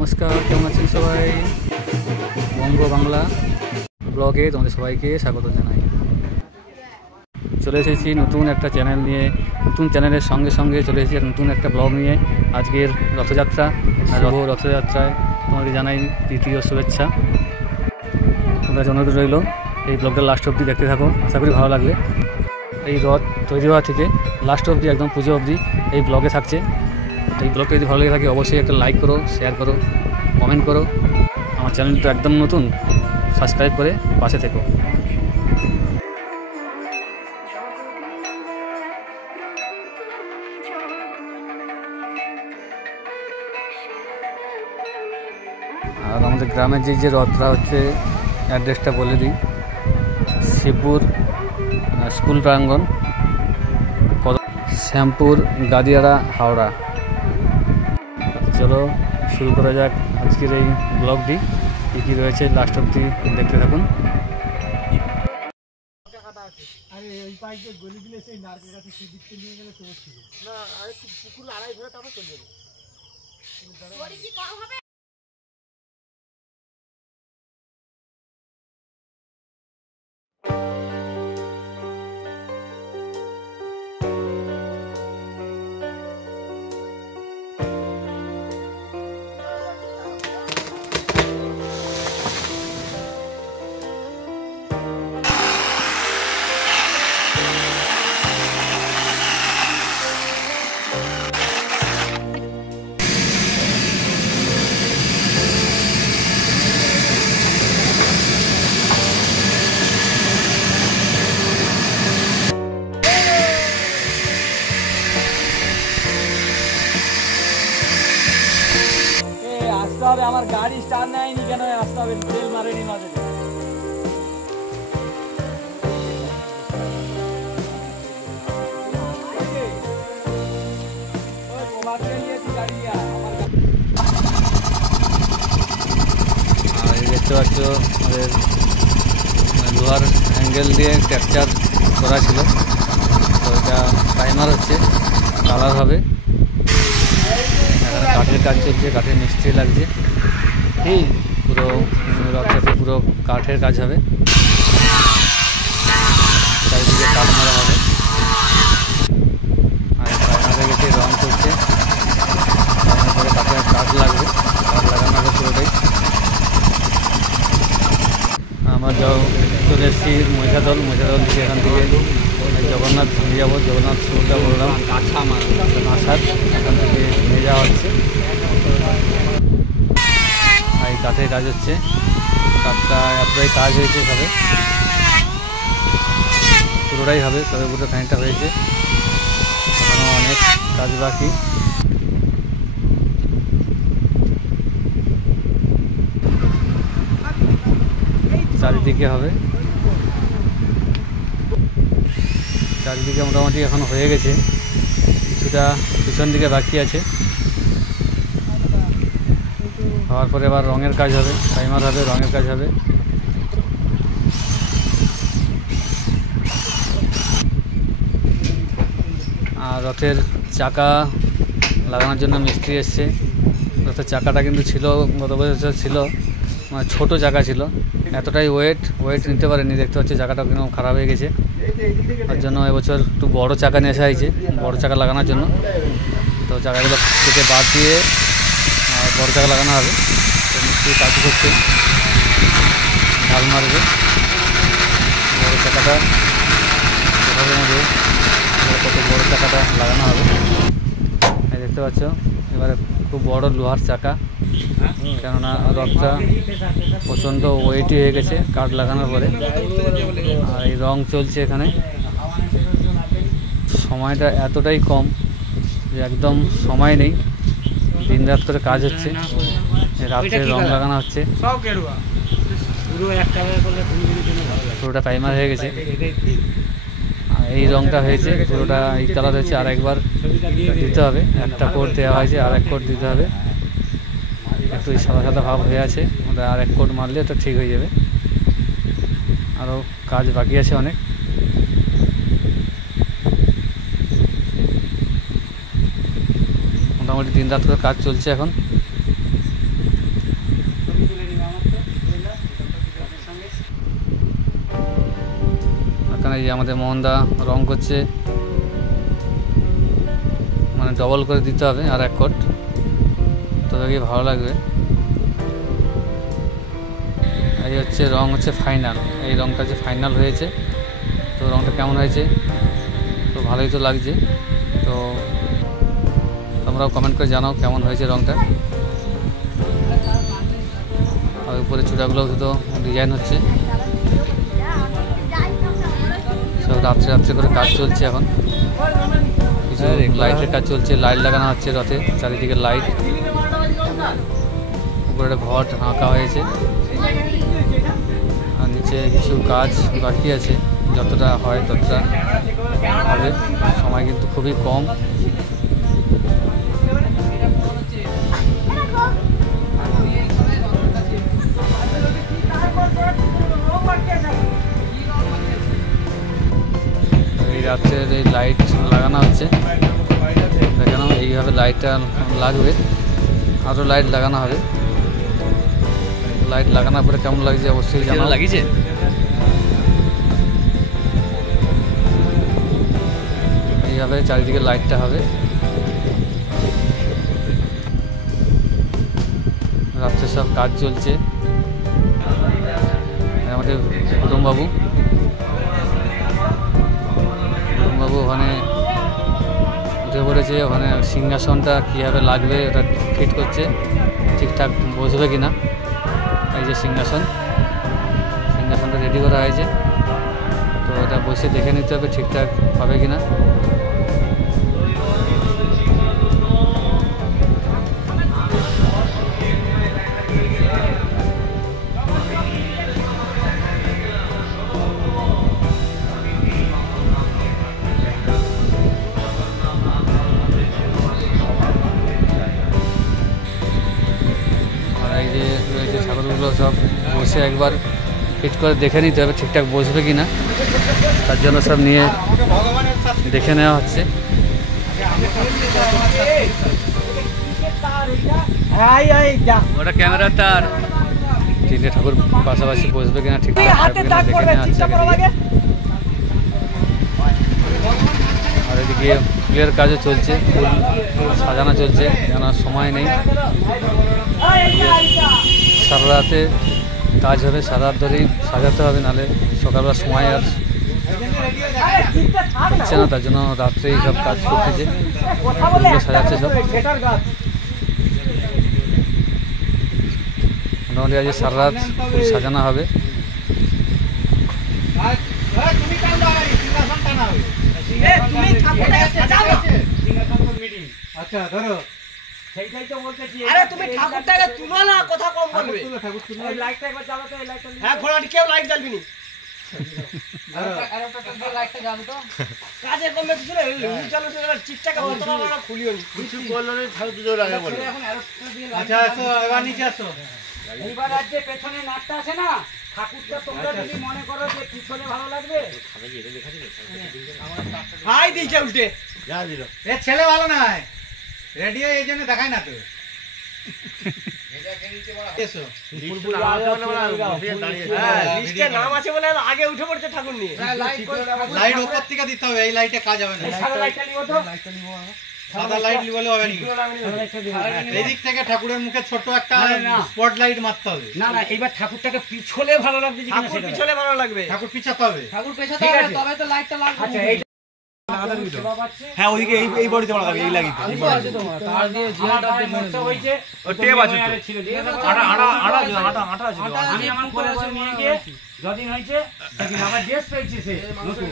নমস্কার, কেমন আছেন সবাই? বঙ্গ বাংলা ব্লগে তোমাদের সবাইকে স্বাগত জানাই। চলে এসেছি নতুন একটা চ্যানেল নিয়ে, নতুন চ্যানেলের সঙ্গে সঙ্গে চলে এসেছি নতুন একটা ব্লগ নিয়ে। আজকের রথযাত্রা, রথযাত্রায় তোমাকে জানাই তৃতীয় শুভেচ্ছা। তোমরা অনুরোধ রইল এই ব্লগটা লাস্ট অবধি দেখতে থাকো, আশা করি ভালো লাগবে। এই রথ তৈরি হওয়া থেকে লাস্ট অবধি একদম পুজো অবধি এই ব্লগে থাকছে। এই ব্লগটা যদি ভালো লেগে থাকে অবশ্যই একটা লাইক করো, শেয়ার করো, কমেন্ট করো। আমার চ্যানেলটা একদম নতুন, সাবস্ক্রাইব করে পাশে থেকো। আর আমাদের গ্রামের যে রথটা হচ্ছে, অ্যাড্রেসটা বলে দিই, শিবপুর স্কুল প্রাঙ্গণ, শ্যামপুর, গাদিয়াড়া, হাওড়া। চলো শুরু করা যাক আজকের এই ব্লগটি। কী রয়েছে লাস্ট অবধি দেখতে থাকুন। আমার গাড়ি স্টার্ট নেয়নি কেন? আসতে হবে, তেল মারেনি মাঝে। দেখতে পাচ্ছ আমাদের লোহার অ্যাঙ্গেল দিয়ে ক্যাপচার করা ছিল, তো এটা টাইমার হচ্ছে, কালার হবে। এখানে কাঠের কাজ চলছে, কাঠের মিস্ত্রি লাগছে। এই পুরো রথটাতে পুরো কাঠের কাজ হবে, চারিদিকে কাঠ মারা হবে। আর টাইমারে গেছে, রং করছে, তারপরে কাঠের কাঠ লাগবে, কাঠ লাগানো হবে পুরোটাই। আমরা চলে এসেছি মহিষাদল থেকে। এখান থেকে জগন্নাথ নিয়ে যাবো, জগন্নাথ সমুদ্র বললাম আসার, এখান থেকে নিয়ে যাওয়া হচ্ছে। এই কাঠের কাজ হচ্ছে, কাঠটা এতটাই কাজ হয়েছে, সবে পুরোটাই হবে, তবে পুরো খানিকটা হয়েছে, এখনও অনেক কাজ বাকি। চারিদিকে হবে, চারিদিকে মোটামুটি এখন হয়ে গেছে, কিছুটা পিছন দিকে বাকি আছে। হওয়ার পরে আবার রঙের কাজ হবে, টাইমার হবে, রঙের কাজ হবে। আর রথের চাকা লাগানোর জন্য মিস্ত্রি এসছে। রথের চাকাটা কিন্তু ছিল, গত বছর ছিল, মানে ছোটো চাকা ছিল, এতটাই ওয়েট নিতে পারেনি। দেখতে পাচ্ছি চাকাটা কিন্তু খারাপ হয়ে গেছে, তার জন্য এবছর একটু বড় চাকা নিয়ে আসা হয়েছে, বড় চাকা লাগানোর জন্য। তো চাকাগুলো কেটে বাদ দিয়ে বড় চাকা লাগানো হবে। তো মিস্ত্রি কাজ করছে, ঢাল মারবে বড় চাকাটা, এভাবে মধ্যে কত বড় চাকাটা লাগানো হবে। দেখতে পাচ্ছ এবারে খুব বড় লোহার চাকা, কেননা রথটা প্রচণ্ড ওয়েটই হয়ে গেছে কাঠ লাগানোর পরে। আর এই রং চলছে এখানে, সময়টা এতটাই কম যে একদম সময় নেই, দিন রাত করে কাজ হচ্ছে। রাত্রে রং লাগানো হচ্ছে, পুরোটা টাইমার হয়ে গেছে। আর এই রংটা হয়েছে পুরোটা, এই কালার হয়েছে, আর একবার দিতে হবে। একটা কোট দেওয়া হয়েছে, আর এক কোট দিতে হবে। একটু সাদা সাদা ভাব হয়ে আছে, ওটা আর এক কোট মারলে ওটা ঠিক হয়ে যাবে। আরও কাজ বাকি আছে অনেক। মোটামুটি দিন রাত করে কাজ চলছে এখন। এই যে আমাদের মোহনদা রং করছে, মানে ডবল করে দিতে হবে আর 1 কোট, তবে কি ভালো লাগবে। এই হচ্ছে রং হচ্ছে ফাইনাল, এই রংটা যে ফাইনাল হয়েছে। তো রংটা কেমন হয়েছে? তো ভালোই তো লাগছে। তো তোমরাও কমেন্ট করে জানাও কেমন হয়েছে রংটা। আর উপরে চূড়াগুলো তো ডিজাইন হচ্ছে, সব রাত্রে রাত্রে করে কাজ চলছে। এখন কিছু লাইটের কাজ চলছে, লাইট লাগানো হচ্ছে রথে, চারিদিকে লাইট। উপরে ঘট আঁকা হয়েছে, আর নিচে কিছু কাজ বাকি আছে, যতটা হয় ততটা হবে, সময় কিন্তু খুবই কম। এই রাত্রের এই লাইট লাগানো হচ্ছে, দেখানো এইভাবে লাইটটা লাগবে, আরও লাইট লাগানো হবে। লাইট লাগানোর পরে কেমন লাগছে অবশ্যই জানা লাগিয়েছে। এইভাবে চারিদিকে লাইটটা হবে। রাত্রে সব কাজ চলছে। আমাদের কুটুমবাবু ওখানে উঠে পড়েছে, ওখানে সিংহাসনটা কীভাবে লাগবে ওটা ফিট করছে, ঠিকঠাক বসবে কিনা। এই যে সিংহাসনটা রেডি করা হয়েছে, তো এটা বসে দেখে নিতে হবে ঠিকঠাক হবে কিনা। ঠাকুরগুলো সব বসে একবার ফিট করে দেখে নিতে হবে ঠিকঠাক বসবে কি না, তার জন্য সব নিয়ে দেখে নেওয়া হচ্ছে। ওটা ক্যামেরার তার, 3টে ঠাকুর পাশাপাশি বসবে কিনা ঠিকঠাক দেখে নেওয়া হচ্ছে। আর এদিকে ফুলের কাজও চলছে, ফুল সাজানো চলছে, কেন সময় নেই। সারা রাতে কাজ হবে, সারা রাত ধরেই সাজাতে হবে, নাহলে সকালবেলা সময় আর হচ্ছে না, তার জন্য রাত্রেই সব কাজ করতেছে, সাজাচ্ছে সব। মোটামুটি আজ সারা রাত ফুল সাজানো হবে। আচ্ছা ধরো, সেইটাই তো বলতেছি। আরে তুমি ঠাকুরটাকে তুলো না, কথা কম বলবে। ঠাকুর তুলো, এই লাইটটা একবার জ্বালো তো, এই লাইটটা। হ্যাঁ ঘোড়াটি কেউ লাইট জ্বালবি নি। আর একটা লাইটটা জ্বালো তো। কাজে কমে কিছু না, জ্বালো তো চিপটাকে বলতো না, খুলিও নি। কিছু বললো না, ঠাকুর দুটো লাগে বলে। এখন আরেকটা দিয়ে লাইট। আচ্ছা আসো, এবার নিচে আসো। এইবার আজ যে পেছনে নাটটা আছে না, ঠাকুরটা তোমরা যদি মনে করো যে পিছনে ভালো লাগবে, হাই দিয়েছে উল্টে। যা দিল এ ছেলে ভালো নয়, রেডিও এই জন্য দেখায় না তো। এসো। লিস্টে নাম আছে বলে আগে উঠে পড়ছে ঠাকুর নিয়ে। লাইট উপর থেকে দিতে হবে, এই লাইটে কাজ হবে না। সাদা লাইটটা নিও তো। সাদা লাইট বলে হবে না। এদিক থেকে ঠাকুরের মুখে ছোট একটা স্পট লাইট মারতে হবে। না না, এইবার ঠাকুরটাকে পিছলে ভালো লাগবে, ঠাকুর পিছনে ভালো লাগবে, ঠাকুর পিছাতে হবে। ঠাকুর পেছাতে হবে, তবে তো লাইটটা লাগবে। আচ্ছা এই হ্যাঁ ওইদিকে এই বডিতে লাগাবে, এই লাগিতে। তার দিয়ে জিয়াটা নষ্ট হইছে, ও টেপ আছে তো। আটা আমি আমার করে নিয়ে গিয়ে যদিন হইছে সেদিন আবার ড্রেস পেয়েছি সে নতুন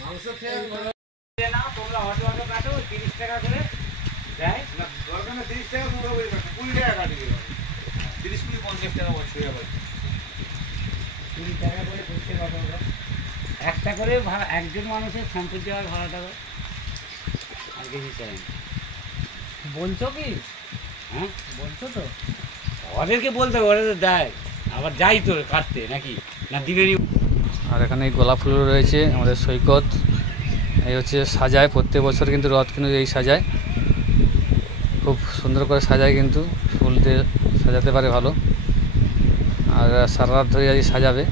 মাংস খেয়ে না। তোমরা অটো কাটো 30 টাকা করে দেয় না, দরকার না 30 টাকা পুরো হয়ে যাবে, 20 টাকা কাটি দিও, 30 20 50 টাকা বসে যাবে, 20 টাকা করে করতে পারবো। একটা করে ভাড়া, একজন মানুষের শান্তি দেওয়ার ভাড়াটা আর কিছু চাই। বলছো কি? হ্যাঁ বলছো তো, ওদেরকে বলতে হবে, ওরা তো দেয়, আবার যাই তো কাটতে নাকি না দিবেনি। আর এখানে এই গোলাপ ফুল রয়েছে আমাদের সৈকত, এই হচ্ছে সাজায় প্রত্যেক বছর, কিন্তু রথ কিন্তু এই সাজায় খুব সুন্দর করে সাজায়, কিন্তু ফুল দিয়ে সাজাতে পারে ভালো। আর সারা রাত ধরে আজ সাজাবে,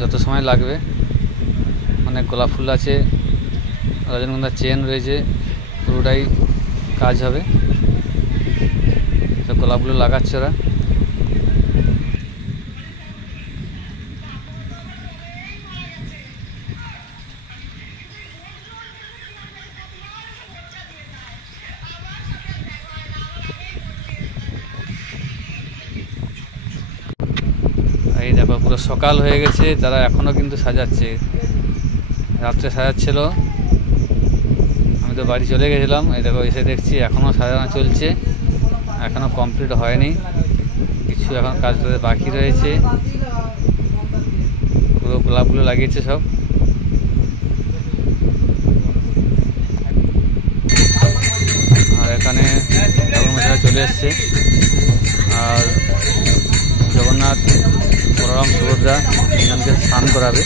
যত সময় লাগবে। অনেক গোলাপ ফুল আছে, রজনীগন্ধার চেন রয়েছে, পুরোটাই কাজ হবে। তো গোলাপগুলো লাগাচ্ছে ওরা। এই দেখো পুরো সকাল হয়ে গেছে, তারা এখনো কিন্তু সাজাচ্ছে। রাত্রে সাজাচ্ছিল, আমি তো বাড়ি চলে গেছিলাম। এই দেখো এসে দেখছি এখনো সাজানো চলছে, এখনো কমপ্লিট হয়নি, কিছু এখন কাজ বাকি রয়েছে। পুরো গোলাপগুলো লাগিয়েছে সব। আর এখানে ঠাকুরমশাই চলে এসছে, আর জগন্নাথ, বলরাম, সুভদ্রা তিনজনকে স্নান করাবে।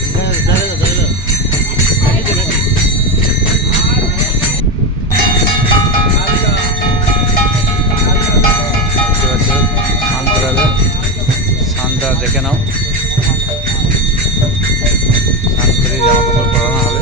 স্নান করাবে, স্নানটা দেখে নাও। স্নান করে জামা কাপড় পরানো হবে।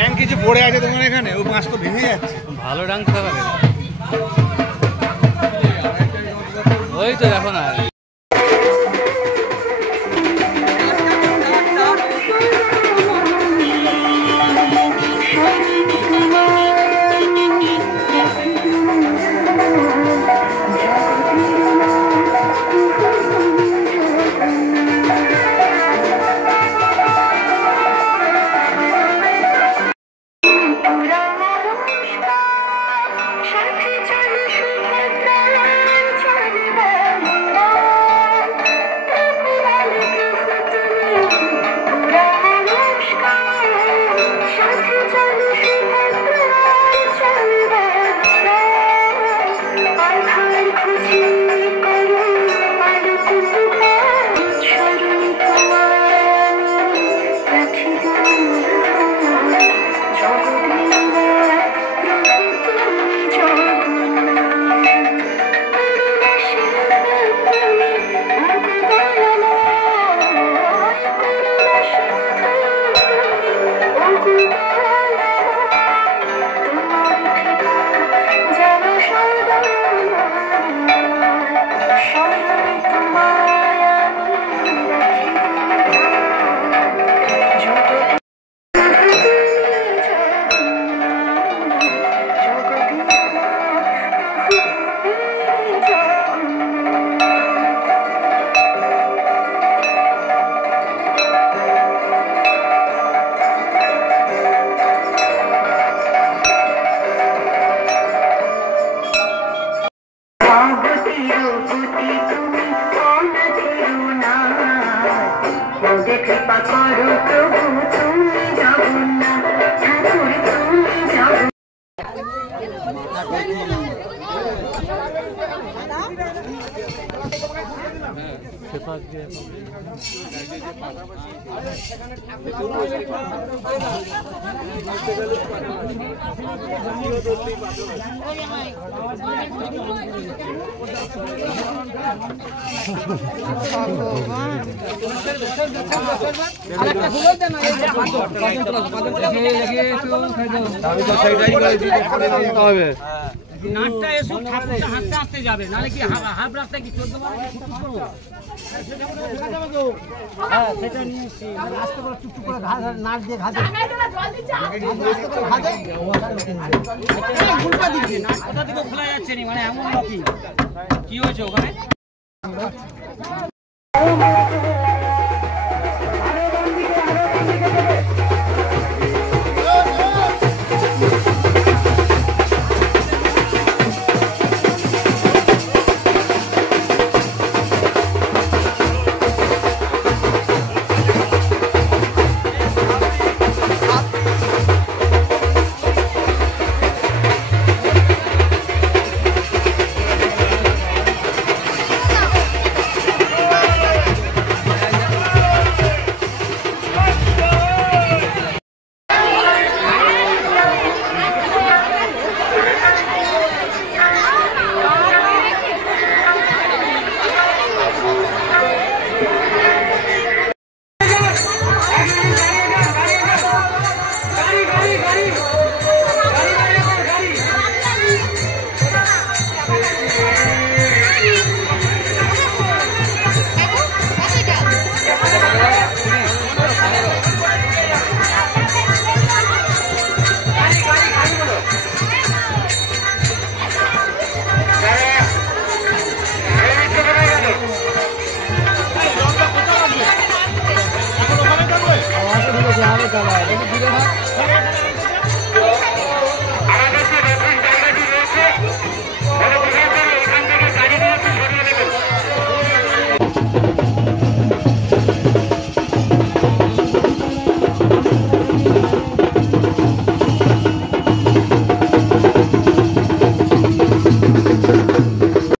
ড্যাং কিছু পড়ে আছে তোমার এখানে, ও মাছ তো ভেঙে যাচ্ছে। ভালো ডাং তো হবে, ওই তো দেখো না। নাটটা এসো ঠাকুরটা হাঁটতে হাঁটতে যাবে, নাহলে কি হাফ রাস্তায় কি 14 বার করবো? হ্যাঁ সেটা নিয়ে এসছি, আস্তে করে টুকটুক করে নাট দিয়ে ঘাটে নাট কোথা থেকে খোলা যাচ্ছে নি, মানে এমন কি হয়েছে ওখানে?